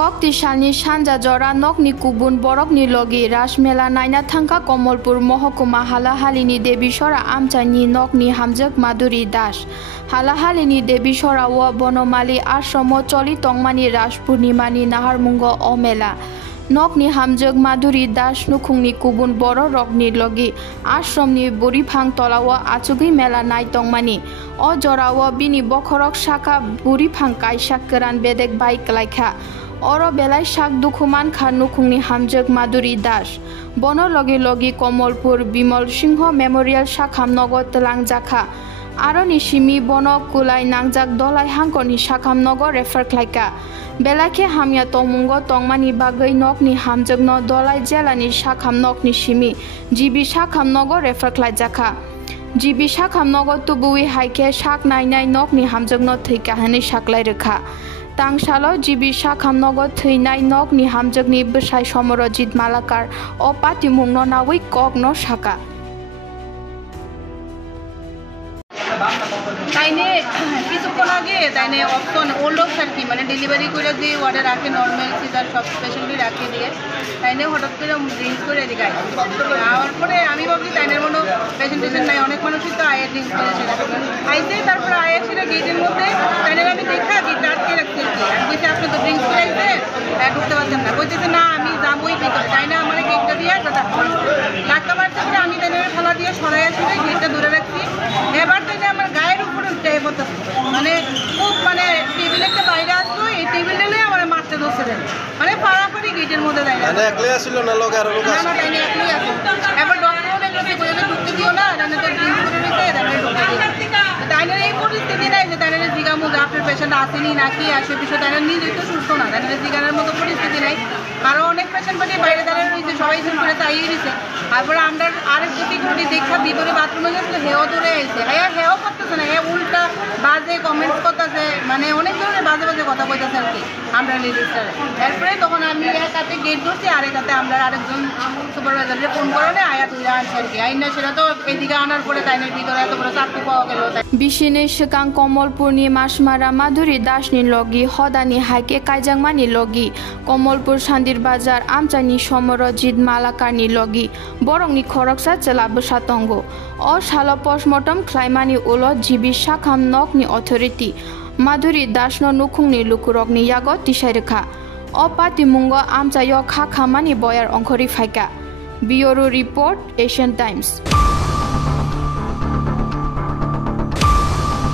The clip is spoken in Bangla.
kok tisalni sanja jora nokni kubun borokni logi rasmela naina thangka Komolpur Mohokuma Halahalini Debi Sora amchani nokni hamjak Madhuri Das Halahalini Debi Sora wa Bonomali Ashromo choli tongmani Ras Purnimani Naharmungo Omela Nokni hamjak Madhuri Das nukhungni kubun boro rokni logi ashromni burifang tolawa achugi mela nai tongmani o jorawa bini bokhorok shaka burifang kaisak keran bedek bai klaikha oro belai shak dukhuman kha nukhungni hamjak Madhuri Das bono logi logi Komolpur Bimal Singho Memorial Shakham Nogo Telangjaka aro nishimi bono kulai nangjak dolai hangkoni Shakham Nogo refer klaika Belake hamya tongmungo tongmani bagai nokni hamjagno dolai jelani shakham nokni shimi jibi shakham nogo refer klaijaka jibi shakham nogo tubui haike shak nainai nokni hamjagno thikahani shaklai rekha tangsalo jibi shakham nogo theinai nokni hamjagni bsai Somorojit Malakar o patimungno nawi kokno shaka তাইনে কিছুক্ষণ আগে তাইনে অপশন ওল্ড অফ আর কি মানে ডেলিভারি করে দিয়ে ওয়ার্ডে রাখে নর্মাল সিজার সব স্পেশালি রাখে দিয়ে তাইনে হঠাৎ করে ড্রিঙ্কস করে এদিকে আওয়ার পরে আমি ভাবছি তাইনের কোনো প্রেজেন্টেশন নাই অনেক মানুষই তো আয়ের ড্রিঙ্কস করেছে আইসে তারপরে আয়ের সেটা গেটের মধ্যে তাইনের আমি দেখা গেটটা আটকে রাখছি আর বলছে আপনি তো ড্রিঙ্কস করে আইসে ঢুকতে পারছেন না বলতেছে না আমি যাবোই ভিতরে তাই না আমার গেটটা দিয়ে ধাক্কা মারতে করে আমি তাইনের ফেলা দিয়ে সরাই আসলে গেটটা ধরে রাখছি এবার তাইনে আমার গায়ের উপরে মানে খুব মানে টেবিল একটা বাইরে আসলো এই টেবিলটা নিয়ে আমার মারতে ধরছে দেন মানে পাড়াপাড়ি গেটের মধ্যে দেয় না একলাই আসছিল না লোক আর লোক না তাই না একলাই আসলো এবার ডক্টরও দেখলো যে বলে ঢুকতে দিও না জানে তো ড্রিঙ্কস করে নিতে তাইনের এই পরিস্থিতি নাই যে তাইনের জিগামু যে আপনার পেশেন্ট আসেনি নাকি আসে বিষয় তাইনের নিজেই তো সুস্থ না তাইনের জিগানোর মতো পরিস্থিতি নাই আরও অনেক পেশেন্ট পাঠিয়ে বাইরে দাঁড়িয়ে রয়েছে সবাই জুম করে তাইয়ে দিচ্ছে তারপরে আমরা আরেক সিকিউরিটি দেখা ভিতরে বাথরুমে গেছিল হেও ধরে আইছে হেও করতেছে না উল্টা বাজে কমেন্টস করতেছে মানে অনেক ধরনের বাজে বাজে কথা কইতেছে আর কি আমরা রেজিস্টারে এরপরে তখন আমি একাতে গেট ধরছি আর একাতে আমরা আরেকজন সুপারভাইজারকে ফোন করে আয়া তুই আনছে আর কি আইন সেটা তো এদিকে আনার পরে তাইনের ভিতরে এত বড় চাকরি পাওয়া গেল Bishine Shikang Komolpurni Mashmara Madhuri Dashni logi Hodani Haike Kaijangmani logi Komolpur Shandir Bazar Amchani Somorojit Malakarni logi Borongni Khoroksa Chela Bsatongo O Shalo postmortem Klaimani Ulo Jibi Shakham Nokni Authority Madhuri Dashno Nukhungni Lukurokni Yago Tishairkha O Patimungo Amchayo Khakhamani Boyar Onkhori Faika Bureau Report Asian Times